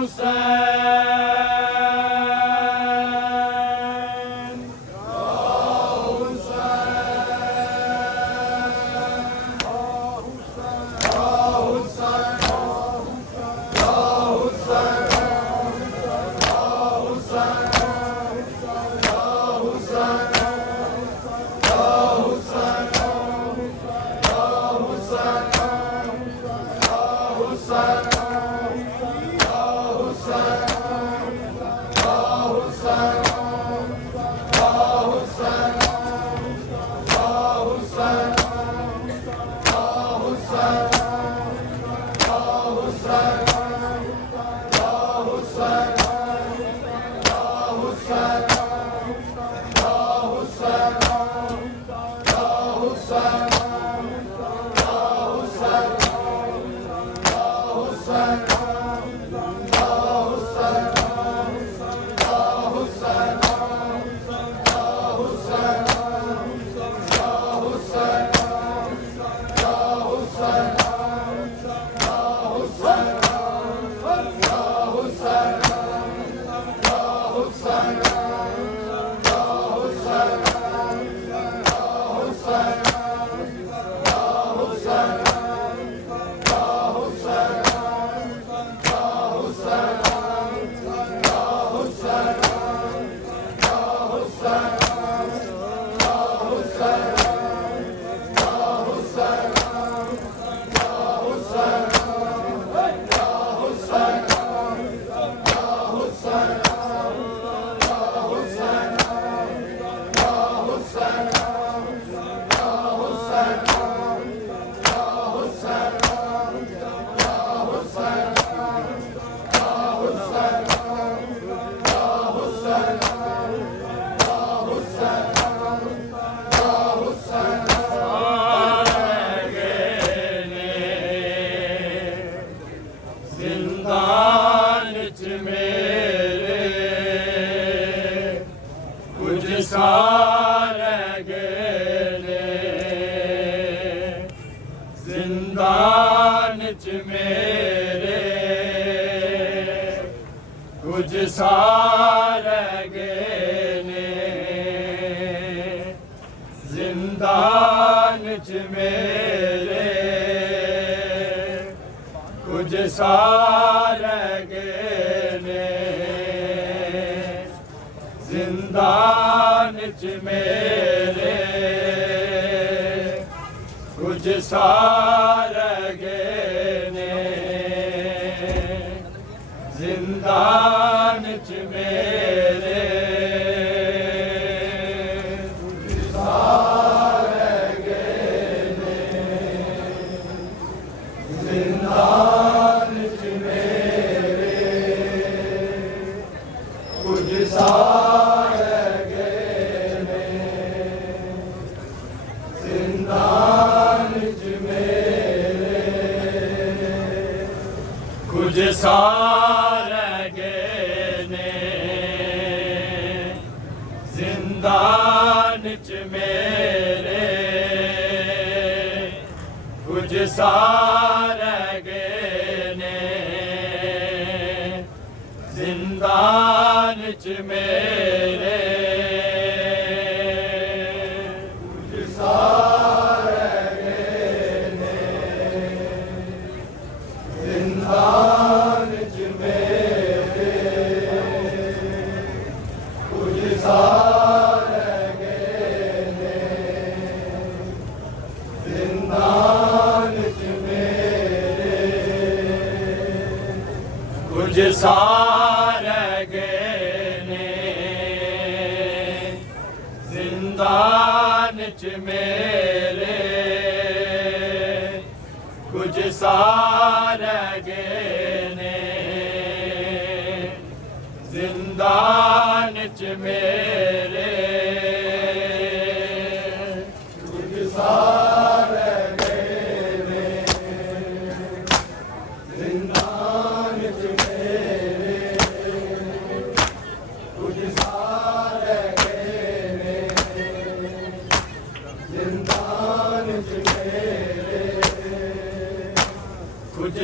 कुछ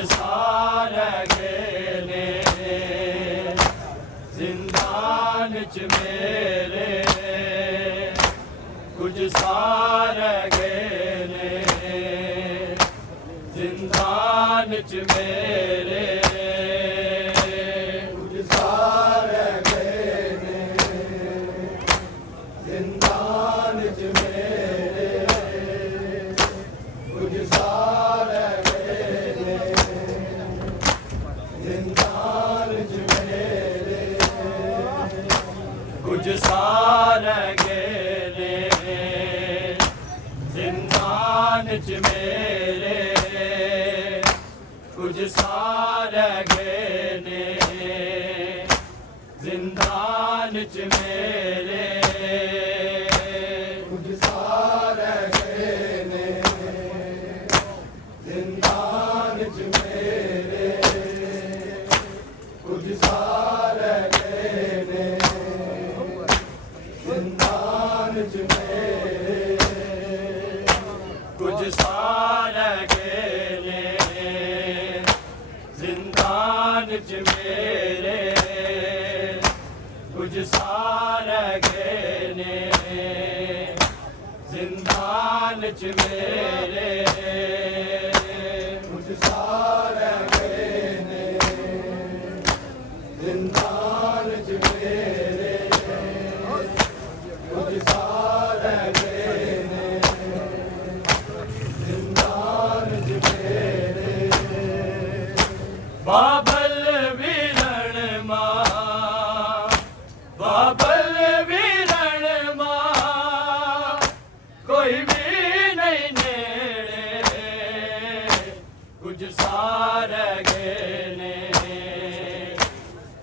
सार गए च मेरे कुछ सार गए ने, जिंदान च मेरे कुछ सार गए ने, जिंदान च मेरे कुछ सार गए ने, जिंदान च मेरे कुछ सार गए ने, जिंदान च मेरे कुछ सार गए ने, जिंदान च मेरे कुछ सार गए ने, जिंदान च मेरे कुछ सार गए ने, जिंदान च मेरे कुछ सार गए ने, जिंदान च मेरे कुछ सार गए ने, जिंदान च मेरे कुछ सार गए ने, जिंदान च मेरे कुछ सार गए ने, जिंदान च मेरे बाबल वीरण मां, बाबल वीरण मां, कोई भी नहीं नेड़े कुछ सार गए ने,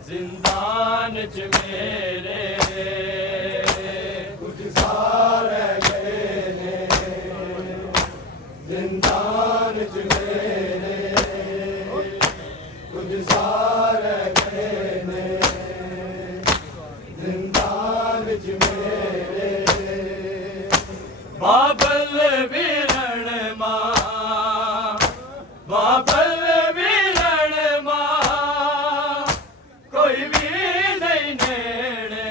जिंदान च मेरे कुछ सार गए ने, जिंदान च मेरे कुछ सार गए ने, जिंदान च मेरे बाबल वीरण मां, बाबल वीरण मां, कोई भी नहीं नेड़े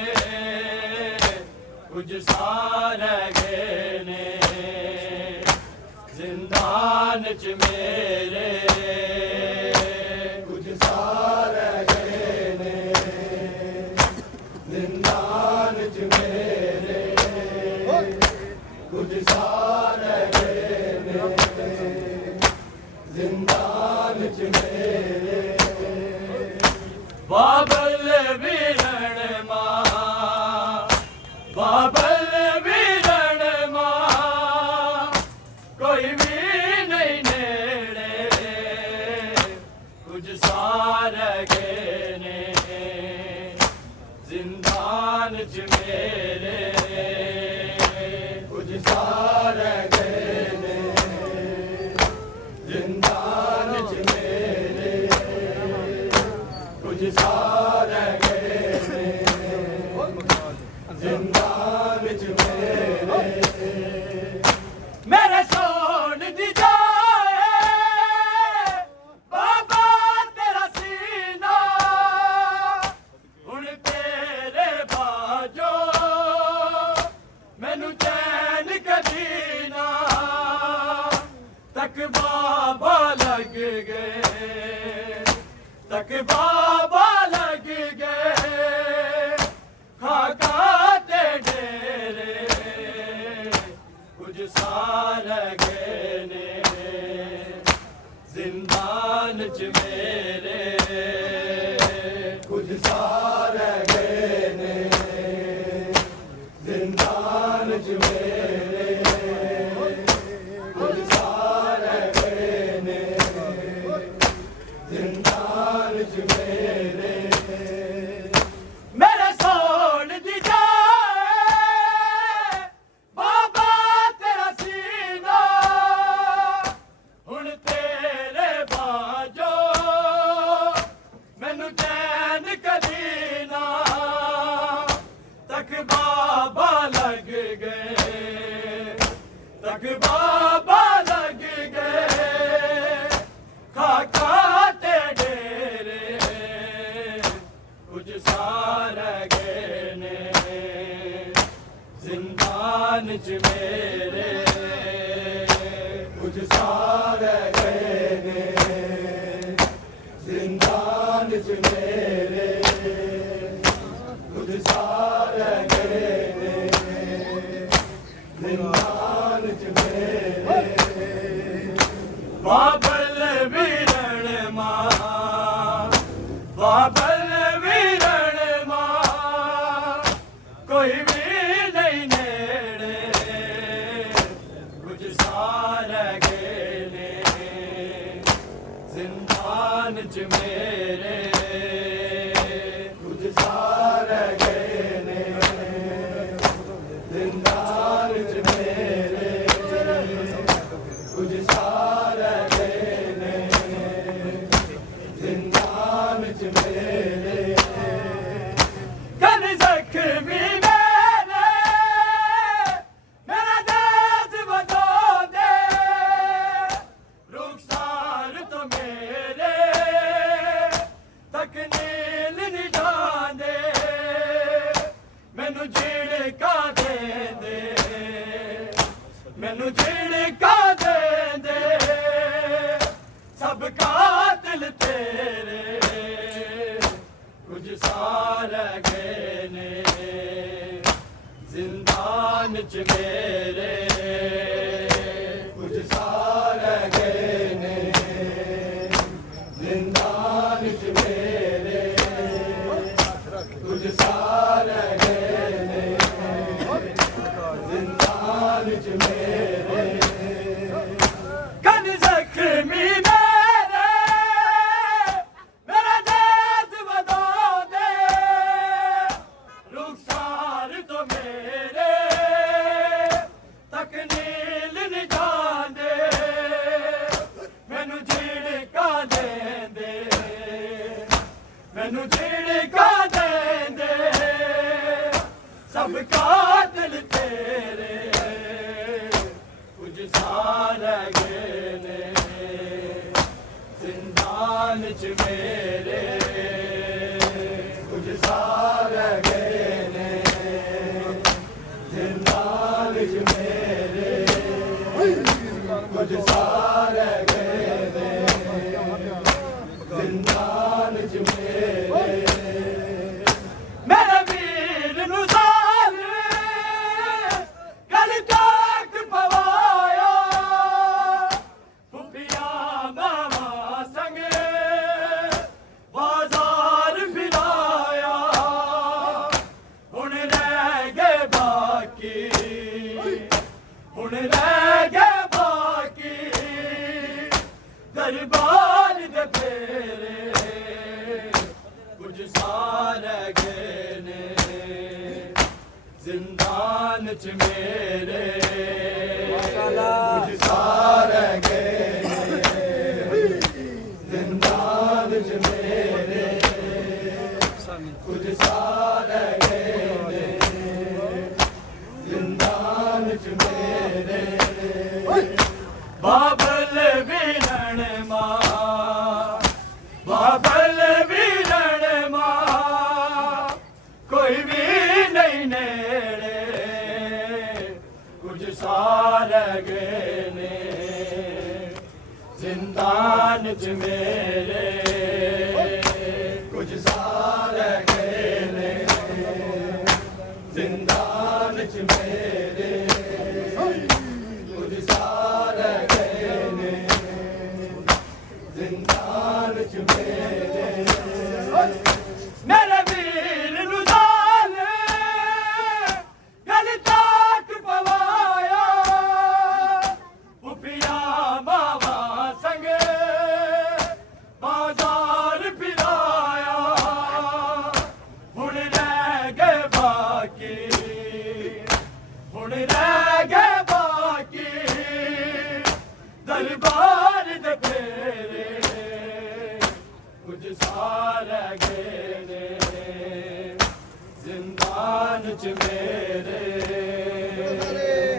कुछ सार गए ने, जिंदान च मेरे कुछ सार गए ने, जिंदान च मेरे कुछ सार गए ने, जिंदान च मेरे बाबल वीरण मां, बाबल वीरण मां, कोई भी नहीं नेड़े कुछ सार गए ने, जिंदान च मेरे कुछ सार गए ने, जिंदान च मेरे कुछ सार गए ने, जिंदान च मेरे मेरे सोन दी जाए बाबा तेरा सीना, हुण तेरे बाजो मैनू चैन कदी ना, तक बाबा लग गए, तक बाबा लग गए, खाका ते डेरे कुछ सार गए ने, जिंदान च मेरे कुछ सार गए ने, जिंदान च मेरे कुछ सार गए ने, जिंदान च मेरे मेरे सोन दी जाए बाबा तेरा सीना, हुण तेरे बाजो मैनू चैन कदी ना, तक बाबा लग गए, तक बाबा लग गए, खाका ते डेरे च मेरे कुछ सारे गए ने जिंदान च मेरे कुछ सारे गए ने जिंदान च मेरे बाबल वीरण मां बाबल वीरण मां कोई भी नहीं नेड़े कुछ सारे गए ने जिंदान च मेरे कुछ सारे गए ने जिंदान च मेरे कुछ सारे गए ने जिंदान च मेरे कल जख्मी मेरे मेरा दर्द बता दे रुखसार तो मेरे तक नील नहीं जाने मैनू झिड़का दे दे मैनू झिड़का दे दे सब कातिल तेरे कुछ सारे गए ने जिंदान च मेरे कुछ सारे गए ने जिंदान च मेरे कुछ सारे गए ने जिंदान च मेरे कल जख्मी मेरे मेरा दर्द बता दे रुखसार तो मेरे तक नील नहीं जाने मैनू झिड़का दे दे मैनू झिड़का दे दे सब कातिल तेरे कुछ सारे गए ने जिंदान च मेरे कुछ सारे गए ने जिंदान च मेरे कुछ सारे गए ने जिंदान च मेरे मेरे वीर नू साल गल तक पवाया फुफिया मामा संगे बाजार फिराया हुण रह गए बाकी हुण रह गए बाकी दरबार दे फेरे कुछ सारे गए ने जिंदान च मेरे कुछ सारे गए ने जिंदान च मेरे कुछ सारे गए ने जिंदान च मेरे बाबल वीरण मां बाबल वीरण मां कोई भी नहीं नेड़े कुछ सारे गए ने जिंदान च मेरे कुछ सारे गए ने जिंदान च मेरे कुछ सारे गए ने जिंदान च मेरे मेरे वीर नू साल गल तक पवाया फुफिया मामा संगे बाजार फिराया हुण रह गए बाकी हुण रह गए बाकी दरबार दे फेरे कुछ सारे गए ने जिंदान च मेरे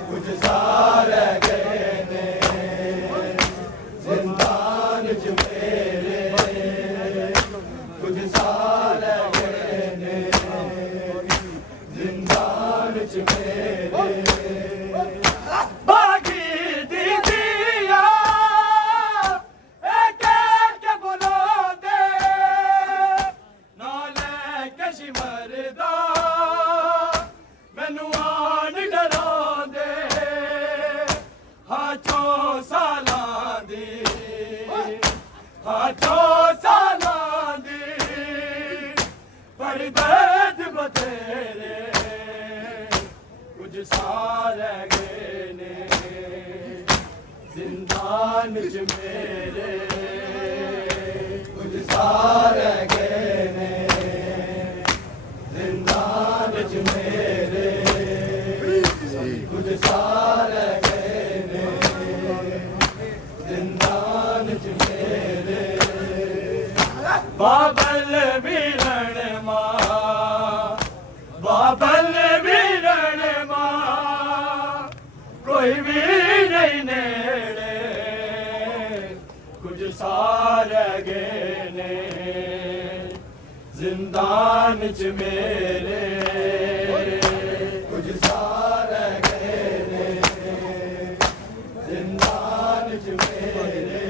कुछ सारे गए ने जिंदान च मेरे कुछ सारे गए ने जिंदान च मेरे पर दर्द बतेरे कुछ साल गए ने जिंदान च मेरे कुछ साल गए ने जिंदान च मेरे कुछ साल गए ने जिंदान च मेरे बाबल वीरण मां बाबल वीरण मां कोई भी नहीं नेड़े कुछ सार गए ने जिंदान च मेरे कुछ सार गए ने जिंदान च मेरे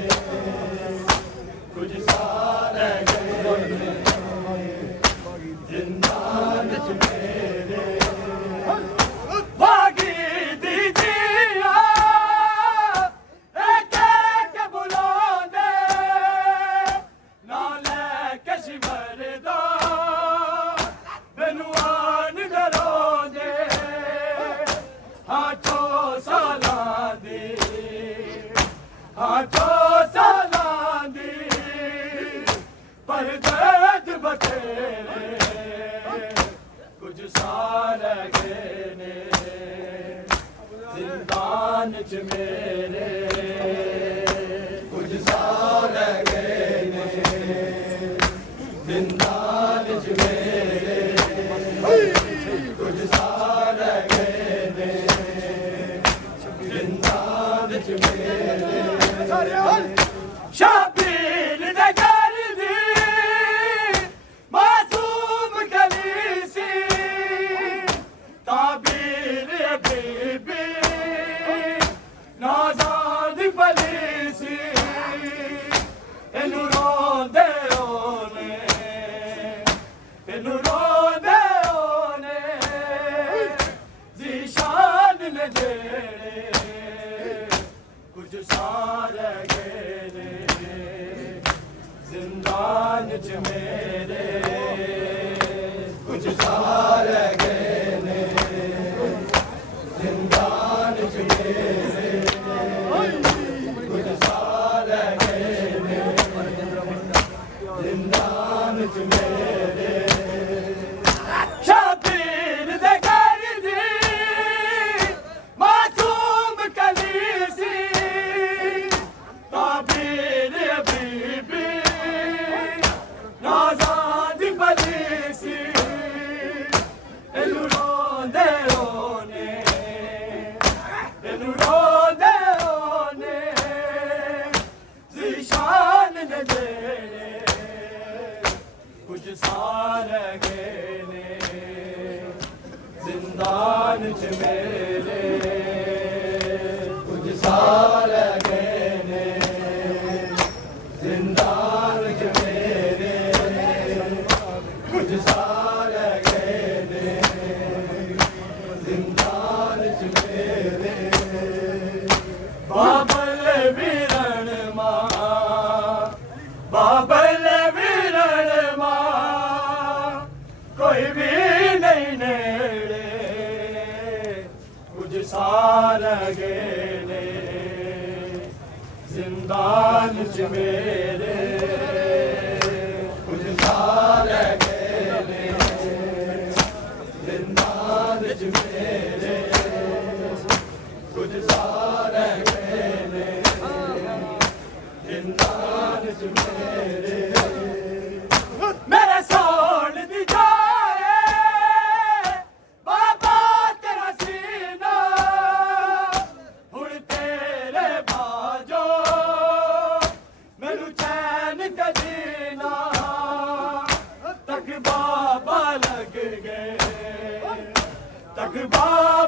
कुछ सार गए ने जिंदान च मेरे भागी दीजिया एक एक बुलांदे ना लेके शिवर दा बेनुआन डरोंदे हाथो सालां दी हाथो सालां दी पर दर्द बतेरे कुछ साल गए ने जिंदान च मेरे कुछ साल गए ने जिंदान च मेरे कुछ साल गए ने जिंदान च मेरे शाबीर दे घर दी मासूम गली सी ताबीर बीबी नाज़ाद बली सी इनु रोंदे ओने इनु रोंदे ओने ज़ीशान ने जेड़े कुछ साल गए ने जिंदान च मेरे कुछ साल गए ने जिंदान च मेरे कुछ साल गए ने जिंदान च मेरे शाबीर दे घर दी मासूम कली सी ताबीर बीबी नाज़ाद बली सी इनु रोंदे ओने इनु रोंदे ओने ज़ीशान ने जेड़े कुछ साल गए ने जिंदान च मेरे कुछ साल गए ने जिंदान च मेरे कुछ साल गए ने जिंदान च मेरे बाबल वीरण मां बाबल वीरण मां कोई भी नहीं नेड़े कुछ साल गए ने जिंदान च मेरे कुछ साल गए ने जिंदान च मेरे कुछ साल गए ने जिंदान च मेरे मेरे सोन दी जाए बाबा तेरा सीना हुण तेरे बाजो मैनू चैन कदीना तक बाबा लग गए तक बाबा